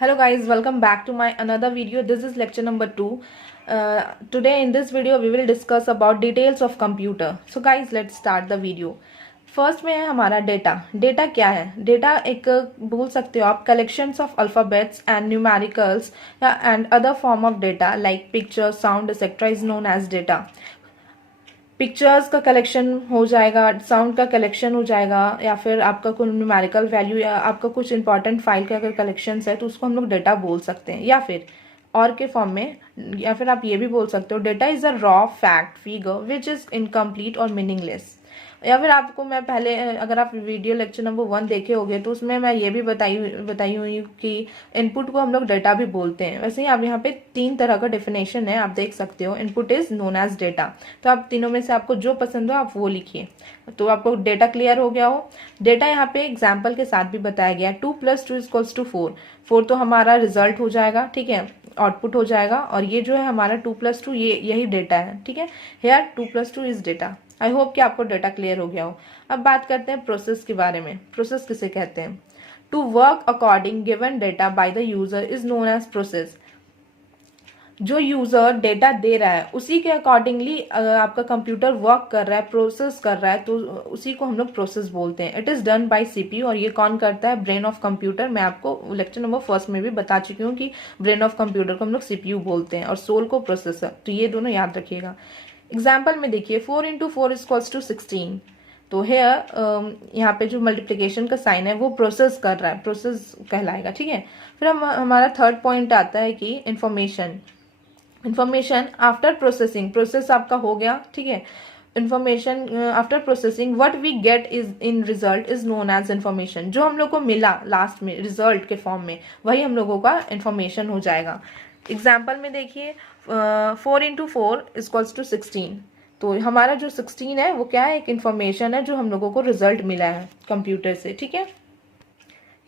Hello guys, welcome back to my another video. This is lecture number 2. Today in this video we will discuss about details of computer. So guys, let's start the video. First में है हमारा data. Data क्या है? Data एक बोल सकते हो आप collections of alphabets and numericals and other form of data like picture sound etcetera is known as data. Pictures का कलेक्शन हो जाएगा, साउंड का कलेक्शन हो जाएगा, या फिर आपका कोई न्यूमेरिकल वैल्यू या आपका कुछ इंपॉर्टेंट फाइल का अगर कलेक्शन है तो उसको हम लोग डेटा बोल सकते हैं. या फिर और के फॉर्म में, या फिर आप ये भी बोल सकते हो data is a raw fact figure which is incomplete और मीनिंगलेस. या फिर आपको मैं पहले, अगर आप वीडियो लेक्चर नंबर 1 देखे होंगे तो उसमें मैं ये भी बताई हुई कि इनपुट को हम लोग डेटा भी बोलते हैं. वैसे ही आप यहाँ पे 3 तरह का डेफिनेशन है, आप देख सकते हो. Input is known as data. तो आप तीनों में से आपको जो पसंद हो आप वो लिखिए. तो आपको डेटा क्लियर हो गया हो. डेटा यहाँ पे एग्जाम्पल के साथ भी बताया गया. 2 + 2 = 4. 4 तो हमारा रिजल्ट हो जाएगा, ठीक है, आउटपुट हो जाएगा. और ये जो है हमारा 2 + 2 ये यही डेटा है, ठीक है. Here 2 + 2 is data. I hope कि आपको डेटा क्लियर हो गया हो. अब बात करते हैं प्रोसेस के बारे में. प्रोसेस किसे कहते हैं? To work according given data by the user is known as process. जो यूजर डेटा दे रहा है उसी के अकॉर्डिंगली आपका कंप्यूटर वर्क कर रहा है, प्रोसेस कर रहा है, तो उसी को हम लोग प्रोसेस बोलते हैं. It is done by CPU. और ये कौन करता है? Brain of computer. मैं आपको लेक्चर नंबर 1 में भी बता चुकी हूँ कि ब्रेन ऑफ कंप्यूटर को हम लोग सीपीयू बोलते हैं और सोल को प्रोसेसर. तो ये दोनों याद रखिएगा. एग्जाम्पल में देखिए 4 × 4 = 16. तो हेयर यहाँ पे जो मल्टीप्लिकेशन का साइन है वो प्रोसेस कर रहा है, प्रोसेस कहलाएगा, ठीक है. फिर हमारा थर्ड पॉइंट आता है कि इंफॉर्मेशन आफ्टर प्रोसेसिंग. प्रोसेस आपका हो गया, ठीक है. Information after processing what we get is in result is known as information. जो हम लोग को मिला लास्ट में रिजल्ट के फॉर्म में वही हम लोगों का इंफॉर्मेशन हो जाएगा. एग्जाम्पल में देखिए 4 × 4 = 16. तो हमारा जो 16 है वो क्या है? एक इंफॉर्मेशन है जो हम लोगों को रिजल्ट मिला है कंप्यूटर से, ठीक है.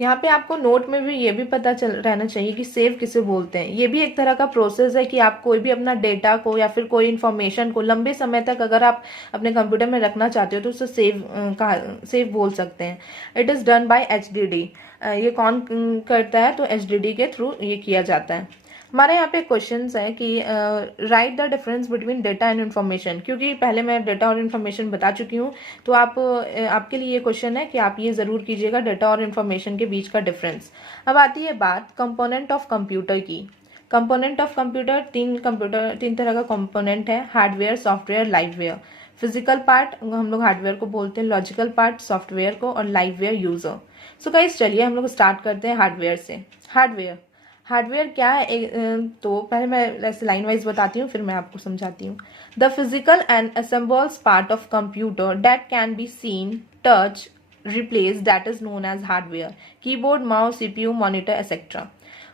यहाँ पे आपको नोट में भी ये भी पता चल रहना चाहिए कि सेव किसे बोलते हैं. ये भी एक तरह का प्रोसेस है कि आप कोई भी अपना डेटा को या फिर कोई इन्फॉर्मेशन को लंबे समय तक अगर आप अपने कंप्यूटर में रखना चाहते हो तो उसे सेव बोल सकते हैं. It is done by HDD. ये कौन करता है? तो HDD के थ्रू ये किया जाता है. हमारे यहाँ पे क्वेश्चंस है कि right the difference between data and information. क्योंकि पहले मैं डेटा और इन्फॉर्मेशन बता चुकी हूँ तो आपके लिए ये क्वेश्चन है कि आप ये ज़रूर कीजिएगा डेटा और इन्फॉर्मेशन के बीच का डिफरेंस. अब आती है बात कंपोनेंट ऑफ कंप्यूटर की. कंपोनेंट ऑफ कंप्यूटर तीन तरह का कंपोनेंट है: हार्डवेयर, सॉफ्टवेयर, लाइववेयर. फिजिकल पार्ट हम लोग हार्डवेयर को बोलते हैं, लॉजिकल पार्ट सॉफ्टवेयर को, और लाइववेयर यूजर. सो गाइस चलिए हम लोग स्टार्ट करते हैं हार्डवेयर से. हार्डवेयर क्या है? तो पहले मैं ऐसे लाइन वाइज बताती हूँ फिर मैं आपको समझाती हूँ. The physical and assembles part of computer that can be seen, touch, replace, that is known as hardware. Keyboard, mouse, CPU, monitor etcetera.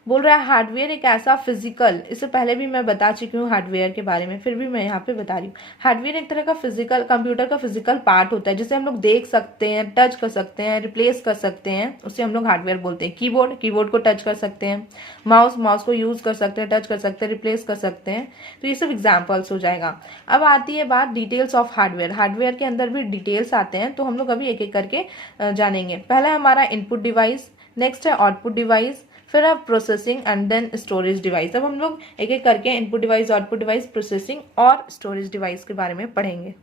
बोल रहा है हार्डवेयर एक ऐसा फिजिकल, इससे पहले भी मैं बता चुकी हूँ हार्डवेयर के बारे में, फिर भी मैं यहाँ पे बता रही हूँ. हार्डवेयर एक तरह का फिजिकल, कंप्यूटर का फिजिकल पार्ट होता है जिसे हम लोग देख सकते हैं, टच कर सकते हैं, रिप्लेस कर सकते हैं, उसे हम लोग हार्डवेयर बोलते हैं. कीबोर्ड को टच कर सकते हैं. माउस को यूज कर सकते हैं, टच कर सकते हैं, रिप्लेस कर सकते हैं. तो ये सब एग्जाम्पल्स हो जाएगा. अब आती है बात डिटेल्स ऑफ हार्डवेयर. हार्डवेयर के अंदर भी डिटेल्स आते हैं तो हम लोग अभी एक एक करके जानेंगे. पहला हमारा इनपुट डिवाइस, नेक्स्ट है आउटपुट डिवाइस, फिर अब processing and then storage device. अब हम लोग एक एक करके input device, output device, processing और स्टोरेज डिवाइस के बारे में पढ़ेंगे.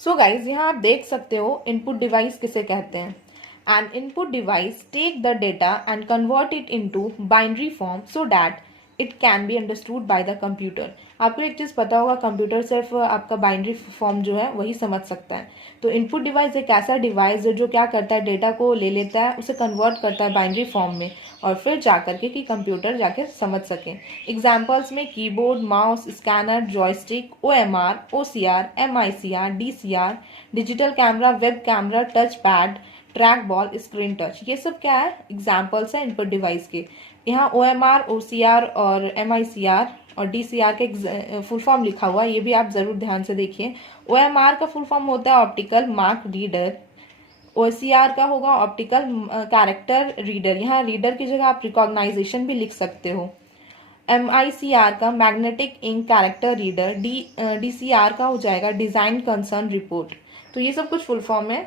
सो गाइज यहाँ आप देख सकते हो इनपुट डिवाइस किसे कहते हैं. An input device take the data and convert it into binary form so that it can be understood by the computer. आपको एक चीज़ पता होगा, कंप्यूटर सिर्फ आपका बाइनरी फॉर्म जो है वही समझ सकता है. तो इनपुट डिवाइस एक ऐसा डिवाइस है जो क्या करता है, डेटा को ले लेता है, उसे कन्वर्ट करता है बाइनरी फॉर्म में और फिर जा करके कि कंप्यूटर जाके समझ सके. एग्जाम्पल्स में keyboard, mouse, scanner, joystick, OMR, OCR, MICR, DCR, digital camera, web camera, touch pad, track ball, screen touch. ये सब क्या है? एग्जाम्पल्स है इनपुट डिवाइस के. यहाँ OMR, OCR और MICR और DCR के फुल फॉर्म लिखा हुआ है, ये भी आप जरूर ध्यान से देखिए. OMR का फुल फॉर्म होता है ऑप्टिकल मार्क रीडर. OCR का होगा ऑप्टिकल कैरेक्टर रीडर. यहाँ रीडर की जगह आप रिकॉग्नाइजेशन भी लिख सकते हो. MICR का magnetic ink character reader. DCR का हो जाएगा डिजाइन कंसर्न रिपोर्ट. तो ये सब कुछ फुल फॉर्म में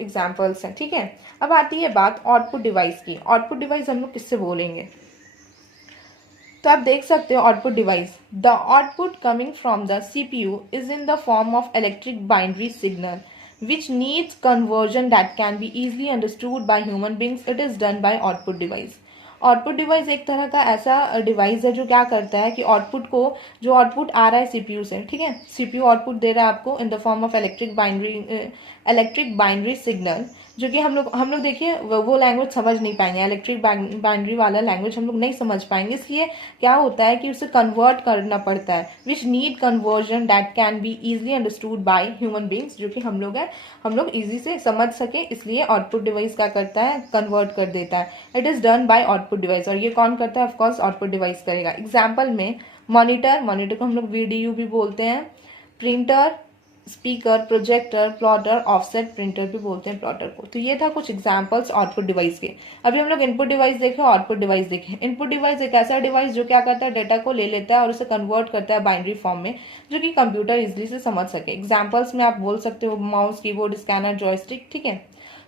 एग्जाम्पल्स हैं, ठीक है. अब आती है बात आउटपुट डिवाइस की. आउटपुट डिवाइस हम लोग किससे बोलेंगे? तो आप देख सकते हो output device, the output coming from the CPU is in the form of electric binary signal which needs conversion that can be easily understood by human beings. It is done by output device. Output device एक तरह का ऐसा device है जो क्या करता है कि आउटपुट को, जो आउटपुट आ रहा है सीपीयू से, ठीक है, सीपीयू आउटपुट दे रहा है आपको in the form of electric binary signal, जो कि हम लोग देखिए वो लैंग्वेज समझ नहीं पाएंगे, इलेक्ट्रिक बाइनरी वाला लैंग्वेज हम लोग नहीं समझ पाएंगे, इसलिए क्या होता है कि उसे कन्वर्ट करना पड़ता है, which need conversion that can be easily understood by human beings, जो कि हम लोग हैं, हम लोग इजी से समझ सके, इसलिए आउटपुट डिवाइस क्या करता है, कन्वर्ट कर देता है. It is done by output device. और ये कौन करता है, ऑफकोर्स आउटपुट डिवाइस करेगा. एग्जाम्पल में मॉनिटर को हम लोग वीडीयू भी बोलते हैं, printer, speaker, projector, plotter, offset printer भी बोलते हैं प्लॉटर को. तो ये था कुछ एग्जांपल्स आउटपुट डिवाइस के. अभी हम लोग इनपुट डिवाइस देखे, आउटपुट डिवाइस देखे. इनपुट डिवाइस एक ऐसा डिवाइस जो क्या करता है, डेटा को ले लेता है और उसे कन्वर्ट करता है बाइनरी फॉर्म में, जो कि कंप्यूटर इजिली से समझ सके. एग्जाम्पल्स में आप बोल सकते हो माउस, कीबोर्ड, स्कैनर, जॉयस्टिक, ठीक है.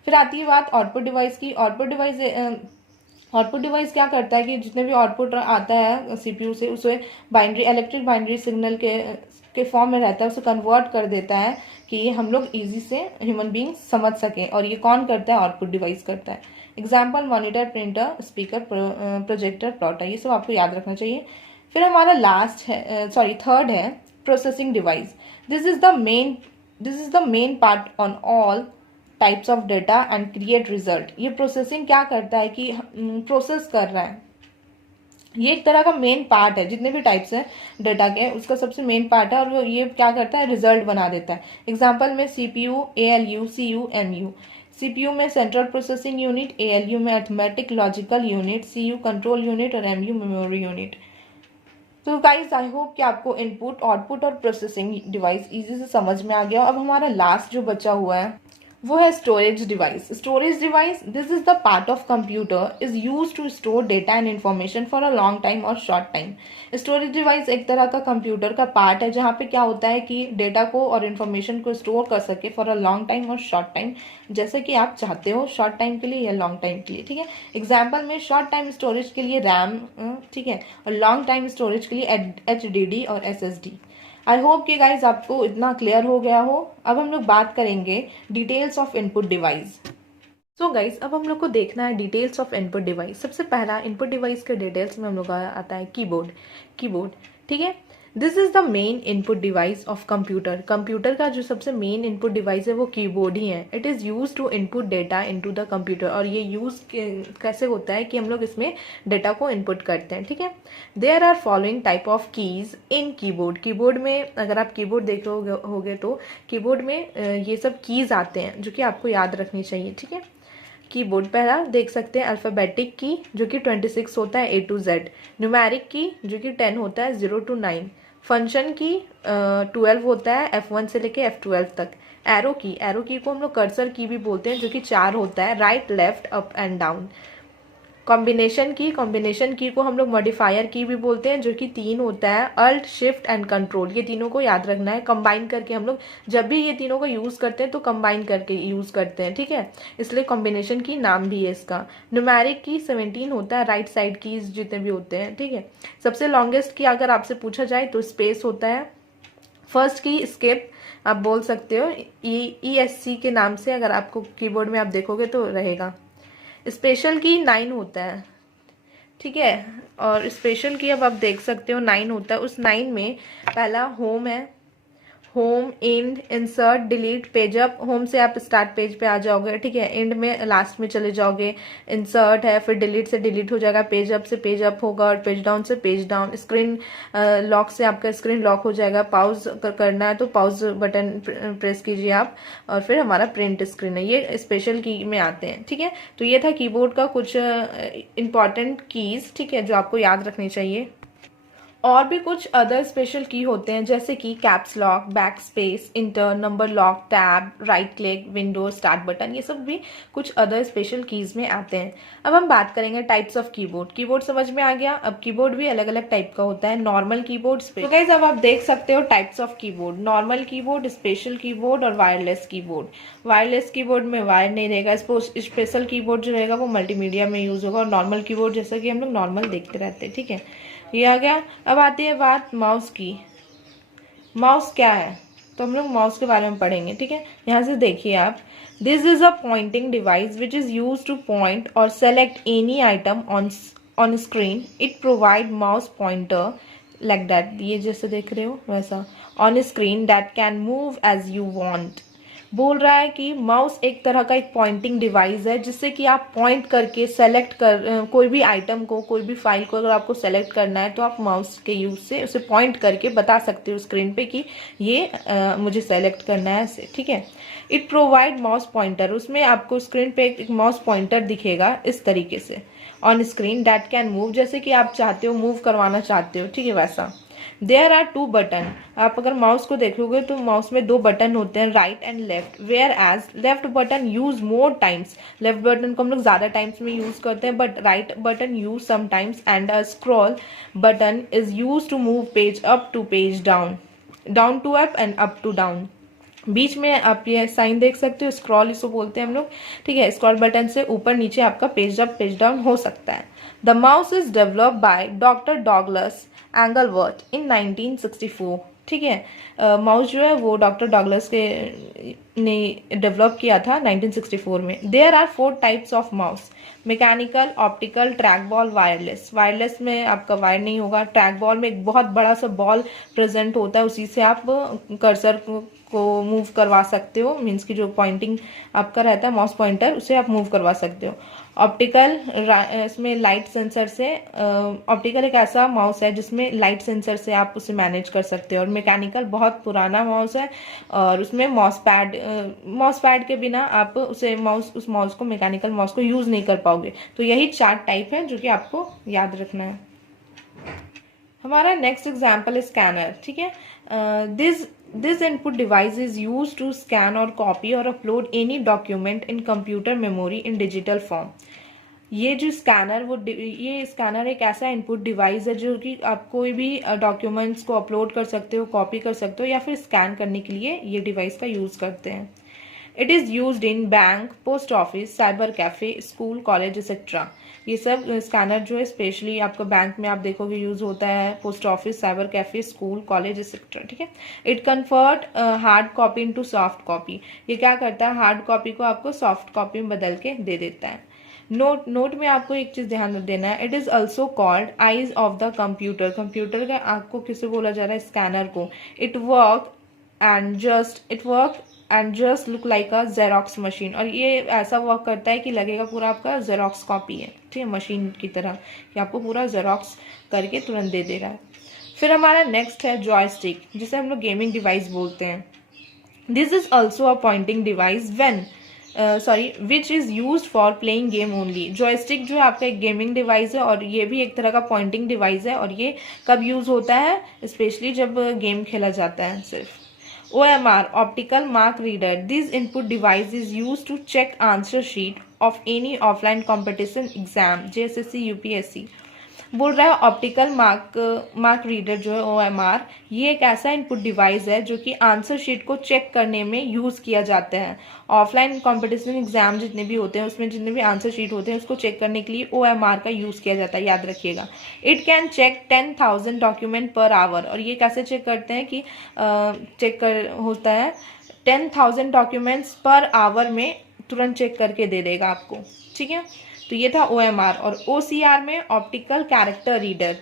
फिर आती है बात आउटपुट डिवाइस की. आउटपुट डिवाइस क्या करता है कि जितने भी आउटपुट आता है सीपीयू से, उसे इलेक्ट्रिक बाइनरी सिग्नल के फॉर्म में रहता है, उसे कन्वर्ट कर देता है कि ये हम लोग इजी से ह्यूमन बींग समझ सकें. और ये कौन करता है, आउटपुट डिवाइस करता है. Example monitor, printer, speaker, projector, plotter, ये सब आपको याद रखना चाहिए. फिर हमारा थर्ड है processing device. This is the main part on all types of data and create result. ये प्रोसेसिंग क्या करता है कि प्रोसेस कर रहा है, ये एक तरह का मेन पार्ट है. जितने भी टाइप्स हैं डेटा के, उसका सबसे मेन पार्ट है, और वो ये क्या करता है, रिजल्ट बना देता है. एग्जांपल में CPU, ALU, CU, MU. CPU में सेंट्रल प्रोसेसिंग यूनिट, एएलयू में arithmetic logical unit, CU control unit और एमयू मेमोरी यूनिट. तो गाइस आई होप कि आपको इनपुट, आउटपुट और प्रोसेसिंग डिवाइस इजी से समझ में आ गया. अब हमारा लास्ट जो बचा हुआ है वो है storage device. Storage device, this is the part of computer is use to store data and information for a long time और शॉर्ट टाइम. स्टोरेज डिवाइस एक तरह का कंप्यूटर का पार्ट है जहाँ पे क्या होता है कि डेटा को और इन्फॉर्मेशन को स्टोर कर सके फॉर अ लॉन्ग टाइम और शॉर्ट टाइम, जैसे कि आप चाहते हो, शॉर्ट टाइम के लिए या लॉन्ग टाइम के लिए, ठीक है. एग्जाम्पल में शॉर्ट टाइम स्टोरेज के लिए रैम, ठीक है, और लॉन्ग टाइम स्टोरेज के लिए HDD और SSD. आई होप कि गाइज आपको इतना क्लियर हो गया हो. अब हम लोग बात करेंगे details of input device. So guys अब हम लोग को देखना है डिटेल्स ऑफ इनपुट डिवाइस. सबसे पहला इनपुट डिवाइस के डिटेल्स में हम लोग आता है कीबोर्ड, ठीक है. This is the main input device of computer का जो सबसे मेन इनपुट डिवाइस है वो कीबोर्ड ही है. It is use to input data into the computer. और ये यूज कैसे होता है कि हम लोग इसमें डेटा को इनपुट करते हैं, ठीक है. There are following type of keys in keyboard में अगर आप कीबोर्ड देख होगे तो कीबोर्ड में ये सब कीज आते हैं जो कि आपको याद रखनी चाहिए, ठीक है. कीबोर्ड पहला देख सकते हैं अल्फ़ाबेटिक की जो कि 26 होता है A to Z, न्यूमेरिक की जो कि 10 होता है 0 to 9, फंक्शन की 12 होता है F1 से लेके F12 तक, एरो की को हम लोग कर्सर की भी बोलते हैं जो कि 4 होता है, right, left, up and down. Combination की को हम लोग मॉडिफायर की भी बोलते हैं जो कि 3 होता है, अल्ट, शिफ्ट एंड कंट्रोल. ये तीनों को याद रखना है. कंबाइन करके हम लोग जब भी ये तीनों को यूज करते हैं तो कंबाइन करके यूज करते हैं, ठीक है, इसलिए कॉम्बिनेशन की नाम भी है इसका. न्यूमेरिक की 17 होता है, राइट साइड कीज जितने भी होते हैं, ठीक है. सबसे लॉन्गेस्ट की अगर आपसे पूछा जाए तो स्पेस होता है. फर्स्ट की स्केप आप बोल सकते हो, ESC के नाम से अगर आपको कीबोर्ड में आप देखोगे तो रहेगा. स्पेशल की 9 होता है, ठीक है. और स्पेशल की अब आप देख सकते हो 9 होता है. उस 9 में पहला होम है, home, and, insert, delete, page up. Home से आप स्टार्ट पेज पे आ जाओगे, ठीक है, एंड में लास्ट में चले जाओगे. इंसर्ट है, फिर डिलीट से डिलीट हो जाएगा, पेज अप से पेज अप होगा और पेज डाउन से पेज डाउन. स्क्रीन लॉक से आपका स्क्रीन लॉक हो जाएगा. पाउज करना है तो पाउज बटन प्रेस कीजिए आप, और फिर हमारा प्रिंट स्क्रीन है. ये स्पेशल की में आते हैं, ठीक है. तो ये था कीबोर्ड का कुछ इंपॉर्टेंट कीज, ठीक है, जो आपको याद रखनी चाहिए. और भी कुछ अदर स्पेशल की होते हैं, जैसे कि caps lock, back space, inter, number lock, tab, right click, window, start button, ये सब भी कुछ अदर स्पेशल कीज में आते हैं। अब हम बात करेंगे टाइप्स ऑफ कीबोर्ड। कीबोर्ड समझ में आ गया। अब कीबोर्ड भी अलग अलग टाइप का होता है, नॉर्मल कीबोर्ड, तो गाइस अब आप देख सकते हो types of keyboard, normal keyboard, special keyboard और वायरलेस कीबोर्ड। वायरलेस कीबोर्ड में वायर नहीं रहेगा, स्पेशल कीबोर्ड जो रहेगा वो मल्टीमीडिया में यूज होगा, और नॉर्मल कीबोर्ड जैसा कि हम लोग नॉर्मल देखते रहते हैं, ठीक है, ये आ गया। अब आती है बात माउस की। माउस क्या है, तो हम लोग माउस के बारे में पढ़ेंगे, ठीक है। यहाँ से देखिए आप, this is a pointing device which is use to point और select any item on screen. It provide mouse pointer like that, ये जैसे देख रहे हो वैसा, on screen that can move as you want. बोल रहा है कि माउस एक तरह का एक पॉइंटिंग डिवाइस है, जिससे कि आप पॉइंट करके सेलेक्ट कर कोई भी आइटम को, कोई भी फाइल को अगर आपको सेलेक्ट करना है तो आप माउस के यूज से उसे पॉइंट करके बता सकते हो स्क्रीन पे कि ये मुझे सेलेक्ट करना है ऐसे, ठीक है। इट प्रोवाइड माउस पॉइंटर, उसमें आपको स्क्रीन पे एक माउस पॉइंटर दिखेगा इस तरीके से, on screen that can move, जैसे कि आप चाहते हो मूव करवाना चाहते हो, ठीक है, वैसा। देयर आर 2 बटन, आप अगर माउस को देखोगे तो माउस में 2 बटन होते हैं, right and left. Where as left button use more times, left button को हम लोग ज्यादा टाइम्स में यूज करते हैं, but right button use sometimes. And a scroll button is use to move page up to page down, down to up and up to down. बीच में आप ये साइन देख सकते हो, स्क्रॉल इसको बोलते हैं हम लोग, ठीक है। स्क्रॉल बटन से ऊपर नीचे आपका पेज अप पेज डाउन हो सकता है। The mouse is developed by doctor Douglas Engelbart in 1964, ठीक है। माउस जो है वो डॉक्टर डॉगलस के ने डेवलप किया था 1964 में। There are 4 types of mouse, mechanical, optical, track ball, wireless. Wireless में आपका वायर नहीं होगा। ट्रैक बॉल में एक बहुत बड़ा सा बॉल प्रेजेंट होता है, उसी से आप कर्सर को मूव करवा सकते हो, मीन्स की जो पॉइंटिंग आपका रहता है माउस पॉइंटर, उसे आप मूव करवा सकते हो। ऑप्टिकल, इसमें लाइट सेंसर से, ऑप्टिकल एक ऐसा माउस है जिसमें लाइट सेंसर से आप उसे मैनेज कर सकते हो। और मैकेनिकल बहुत पुराना माउस है, और उसमें माउस पैड के बिना आप उस माउस को, मैकेनिकल माउस को यूज नहीं कर पाओगे। तो यही 4 टाइप है जो कि आपको याद रखना है। हमारा नेक्स्ट एग्जाम्पल है स्कैनर, ठीक है। This input device is use to scan और कॉपी और upload any document in computer memory in digital form. ये जो स्कैनर, ये स्कैनर एक ऐसा इनपुट डिवाइस है जो कि आप कोई भी डॉक्यूमेंट्स को अपलोड कर सकते हो, कॉपी कर सकते हो, या फिर स्कैन करने के लिए ये डिवाइस का यूज करते हैं। It is used in bank, post office, cyber cafe, school, college etcetera. ये सब स्कैनर जो है स्पेशली आपका बैंक में आप देखोगे यूज होता है, post office, cyber cafe, school, college etcetera, ठीक है। It convert hard copy into soft copy, ये क्या करता है, हार्ड कॉपी को आपको सॉफ्ट कॉपी में बदल के दे देता है। नोट में आपको एक चीज ध्यान देना है, it is also called eyes of the computer. Computer का आंख को किसे बोला जा रहा है, स्कैनर को। It work and just look like a xerox machine, और ये ऐसा वर्क करता है कि लगेगा पूरा आपका जेरोक्स कॉपी है, ठीक है, मशीन की तरह कि आपको पूरा जेरोक्स करके तुरंत दे रहा है। फिर हमारा नेक्स्ट है जॉयस्टिक, जिसे हम लोग गेमिंग डिवाइस बोलते हैं। This is also a pointing device which is use for playing game only. Joystick जो है आपका एक गेमिंग डिवाइस है, और ये भी एक तरह का पॉइंटिंग डिवाइस है, और ये कब यूज होता है, स्पेशली जब गेम खेला जाता है सिर्फ। OMR, optical mark reader. This input device is used to check answer sheet of any offline competition exam, JSSC, UPSC. बोल रहा है ऑप्टिकल मार्क रीडर जो है OMR, ये एक ऐसा इनपुट डिवाइस है जो कि आंसर शीट को चेक करने में यूज किया जाता है। ऑफलाइन कंपटीशन एग्जाम जितने भी होते हैं उसमें जितने भी आंसर शीट होते हैं उसको चेक करने के लिए OMR का यूज किया जाता है, याद रखिएगा। It can check 10,000 document per hour, और ये कैसे चेक करते हैं कि होता है 10,000 डॉक्यूमेंट्स पर आवर में तुरंत चेक करके दे देगा आपको, ठीक है। तो ये था OMR। और OCR में optical character reader,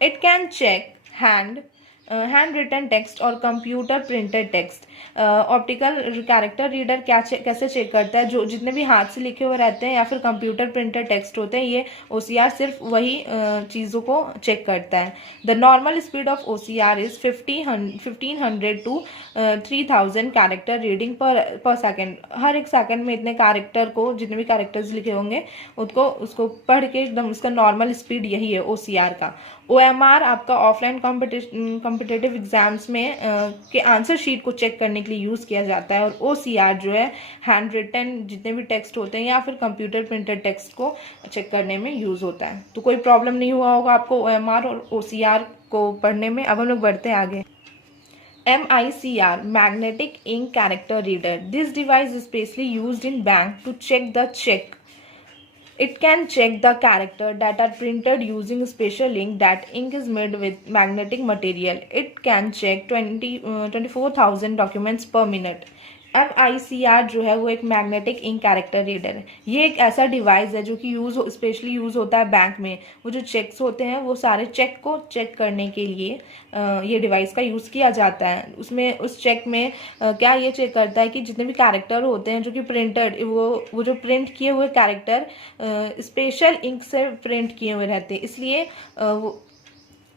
it can check hand written text और computer printed text. Optical character reader कैसे चेक करता है, जो जितने भी हाथ से लिखे हुए रहते हैं या फिर कंप्यूटर प्रिंटेड टेक्स्ट होते हैं, ये OCR सिर्फ वही चीज़ों को चेक करता है। The normal speed of OCR is 1500 to 3000 character reading पर सेकेंड। हर एक सेकेंड में इतने कैरेक्टर को, जितने भी कैरेक्टर्स लिखे होंगे उसको पढ़ के एकदम, उसका नॉर्मल स्पीड यही है OCR का। OMR आपका ऑफलाइन कॉम्पिटिटिव एग्जाम्स में के आंसर शीट को चेक करने के लिए यूज़ किया जाता है, और OCR जो है हैंड रिटन जितने भी टेक्स्ट होते हैं या फिर कंप्यूटर प्रिंटेड टेक्स्ट को चेक करने में यूज़ होता है। तो कोई प्रॉब्लम नहीं हुआ होगा आपको OMR और OCR को पढ़ने में। अब हम लोग बढ़ते हैं आगे। MICR, Magnetic Ink Character Reader. This device is specially used in bank to check the check. It can check the character that are printed using special ink. That ink is made with magnetic material. It can check 24,000 documents per minute. MICR जो है वो एक magnetic ink character reader है। ये एक ऐसा device है जो कि स्पेशली यूज़ होता है बैंक में। वो जो चेक्स होते हैं वो सारे चेक को चेक करने के लिए ये डिवाइस का यूज़ किया जाता है। उसमें उस चेक में क्या ये चेक करता है कि जितने भी कैरेक्टर होते हैं जो कि प्रिंटेड, वो जो प्रिंट किए हुए कैरेक्टर स्पेशल इंक से प्रिंट किए हुए रहते हैं,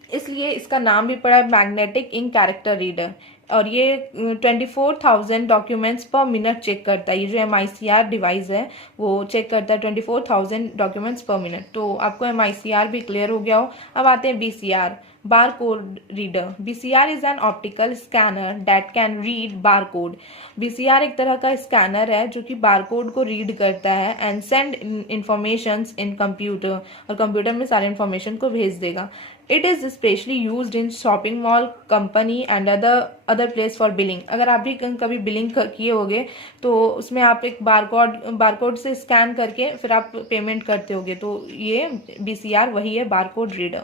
इसलिए इसका नाम भी पड़ा मैग्नेटिक इंक कैरेक्टर रीडर। और ये 24,000 डॉक्यूमेंट्स पर मिनट चेक करता है। ये जो MICR डिवाइस है वो चेक करता है 24,000 डॉक्यूमेंट्स पर मिनट। तो आपको MICR भी क्लियर हो गया हो। अब आते हैं BCR, bar code reader. BCR is an optical scanner that can read bar code. BCR एक तरह का स्कैनर है जो कि बार कोड को रीड करता है and send information in computer, और कंप्यूटर में सारे इंफॉर्मेशन को भेज देगा। It is specially used in shopping mall, company and other place for billing. अगर आप भी कभी बिलिंग किए होगे तो उसमें आप एक बारकोड से स्कैन करके फिर आप पेमेंट करते होगे, तो ये BCR वही है, बारकोड रीडर।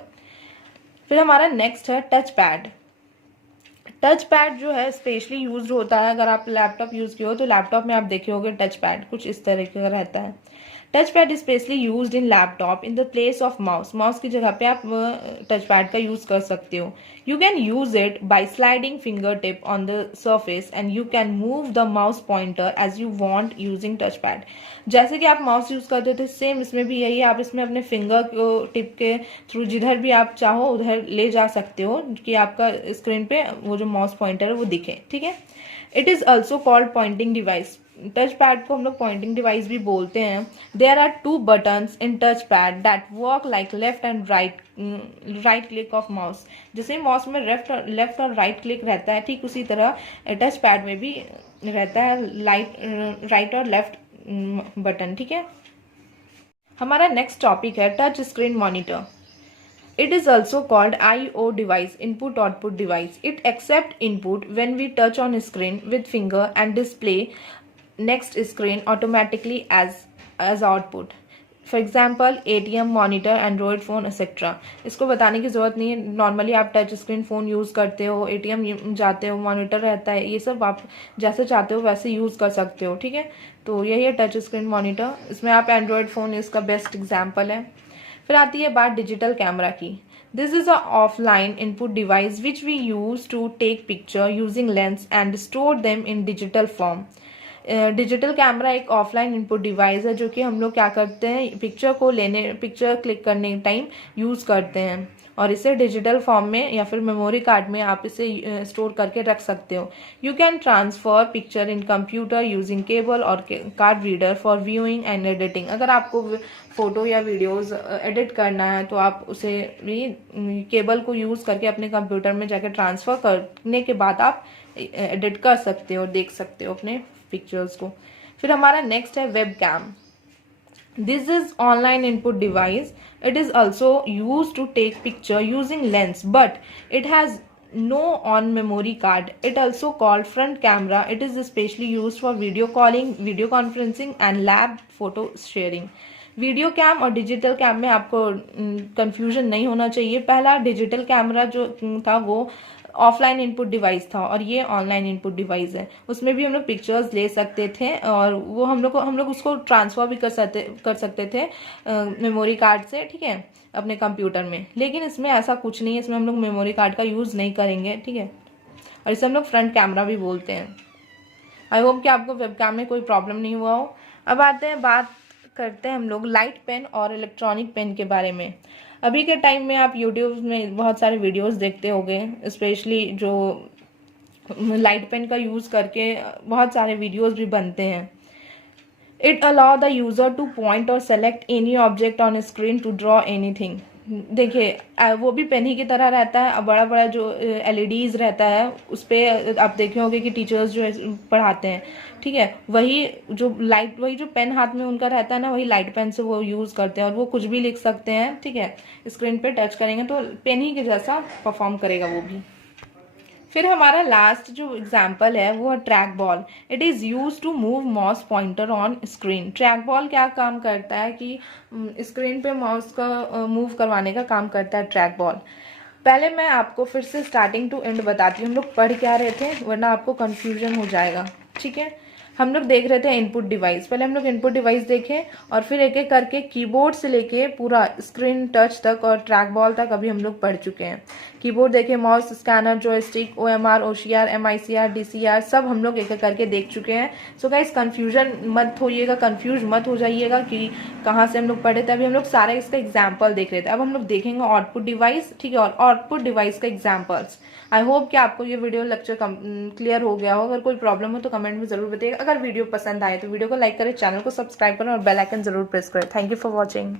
फिर हमारा नेक्स्ट है टच पैड। टच पैड जो है स्पेशली यूज्ड होता है, अगर आप लैपटॉप यूज़ किए हो तो लैपटॉप में आप देखे होगे टच पैड कुछ इस तरीके का रहता है। Touch pad specially used in laptop in the place of mouse. Mouse की जगह पे आप टच पैड का यूज कर सकते हो। You can use it by sliding finger tip on the surface and you can move the mouse pointer as you want using touch pad. जैसे कि आप माउस यूज करते थे सेम इसमें भी यही है, आप इसमें अपने फिंगर को टिप के थ्रू जिधर भी आप चाहो उधर ले जा सकते हो कि आपका स्क्रीन पे वो जो माउस पॉइंटर है वो दिखे, ठीक है। It is also called pointing device. Touch pad को हम लोग पॉइंटिंग डिवाइस भी बोलते हैं। There are 2 buttons in touch pad that work like left and right click of mouse. जैसे माउस में लेफ्ट और राइट क्लिक रहता है, ठीक उसी तरह टच पैड में भी रहता है राइट और लेफ्ट बटन, ठीक है। हमारा नेक्स्ट टॉपिक है touch screen monitor. It is also called I/O device, input output device. It accepts input when we touch on screen with finger and display next screen automatically as output. For example, ATM, monitor, Android phone, etc. इसको बताने की ज़रूरत नहीं है। Normally आप touch screen phone use करते हो, ATM जाते हो, मॉनिटर रहता है, ये सब आप जैसे चाहते हो वैसे यूज़ कर सकते हो, ठीक है। तो यही है टच स्क्रीन मॉनिटर। इसमें आप एंड्रॉयड फ़ोन इसका बेस्ट एग्जाम्पल है। फिर आती है बात डिजिटल कैमरा की। This is a offline input device which we use to take picture using lens and store them in digital form. Digital camera एक ऑफलाइन इनपुट डिवाइस है जो कि हम लोग क्या करते हैं, पिक्चर क्लिक करने टाइम यूज़ करते हैं और इसे डिजिटल फॉर्म में या फिर मेमोरी कार्ड में आप इसे स्टोर करके रख सकते हो। You can transfer picture in computer using cable और card reader for viewing and editing. अगर आपको फोटो या वीडियोस एडिट करना है तो आप उसे भी केबल को यूज़ करके अपने कंप्यूटर में जाकर ट्रांसफ़र करने के बाद आप एडिट कर सकते हो और देख सकते हो अपने पिक्चर्स को। फिर हमारा नेक्स्ट है web cam. This is online input device. It is also used to take picture using lens, but it has no on memory card. It also called front camera. It is especially used for video calling, video conferencing and lab photo sharing. Video cam और digital cam में आपको confusion नहीं होना चाहिए। पहला digital camera जो था वो ऑफलाइन इनपुट डिवाइस था और ये ऑनलाइन इनपुट डिवाइस है। उसमें भी हम लोग पिक्चर्स ले सकते थे और वो हम लोग उसको ट्रांसफर भी कर सकते थे मेमोरी कार्ड से, ठीक है, अपने कंप्यूटर में। लेकिन इसमें ऐसा कुछ नहीं है, इसमें हम लोग मेमोरी कार्ड का यूज़ नहीं करेंगे, ठीक है। और इसे हम लोग फ्रंट कैमरा भी बोलते हैं। आई होप कि आपको वेबकैम में कोई प्रॉब्लम नहीं हुआ हो। अब बात करते हैं हम लोग लाइट पेन और इलेक्ट्रॉनिक पेन के बारे में। अभी के टाइम में आप यूट्यूब में बहुत सारे वीडियोस देखते होंगे, स्पेशली जो लाइट पेन का यूज़ करके बहुत सारे वीडियोस भी बनते हैं। It allow the user to point और select any object on screen to draw anything. देखिए वो भी पेन ही की तरह रहता है। अब बड़ा बड़ा जो एलईडीज रहता है उस पर आप देखे होंगे कि टीचर्स जो है पढ़ाते हैं, ठीक है, वही जो पेन हाथ में उनका रहता है ना, वही लाइट पेन से वो यूज़ करते हैं और वो कुछ भी लिख सकते हैं, ठीक है। स्क्रीन पे टच करेंगे तो पेन ही के जैसा परफॉर्म करेगा वो भी। फिर हमारा लास्ट जो एग्जाम्पल है वो है track ball. It is use to move mouse pointer on screen. Track ball क्या काम करता है कि स्क्रीन पे माउस का मूव करवाने का काम करता है ट्रैक बॉल। पहले मैं आपको फिर से स्टार्टिंग टू एंड बताती हूँ हम लोग पढ़ क्या रहे थे, वरना आपको कन्फ्यूजन हो जाएगा, ठीक है। हम लोग देख रहे थे इनपुट डिवाइस। पहले हम लोग इनपुट डिवाइस देखे और फिर एक एक करके कीबोर्ड से लेके पूरा स्क्रीन टच तक और ट्रैक बॉल तक अभी हम लोग पढ़ चुके हैं। कीबोर्ड देखे, mouse, scanner, joystick, OMR, OCR, MICR, DCR, सब हम लोग एक एक करके देख चुके हैं। सो गाइस कंफ्यूजन मत होइएगा, कंफ्यूज मत हो जाइएगा कि कहाँ से हम लोग पढ़े थे। अभी हम लोग सारे इसका एग्जाम्पल देख रहे थे। अब हम लोग देखेंगे आउटपुट डिवाइस, ठीक है, और आउटपुट डिवाइस का एग्जाम्पल्स। आई होप कि आपको ये वीडियो लेक्चर क्लियर हो गया हो। अगर कोई प्रॉब्लम हो तो कमेंट में जरूर बताइएगा। अगर वीडियो पसंद आए तो वीडियो को लाइक करें, चैनल को सब्सक्राइब करें और बेल आइकन जरूर प्रेस करें। Thank you for watching.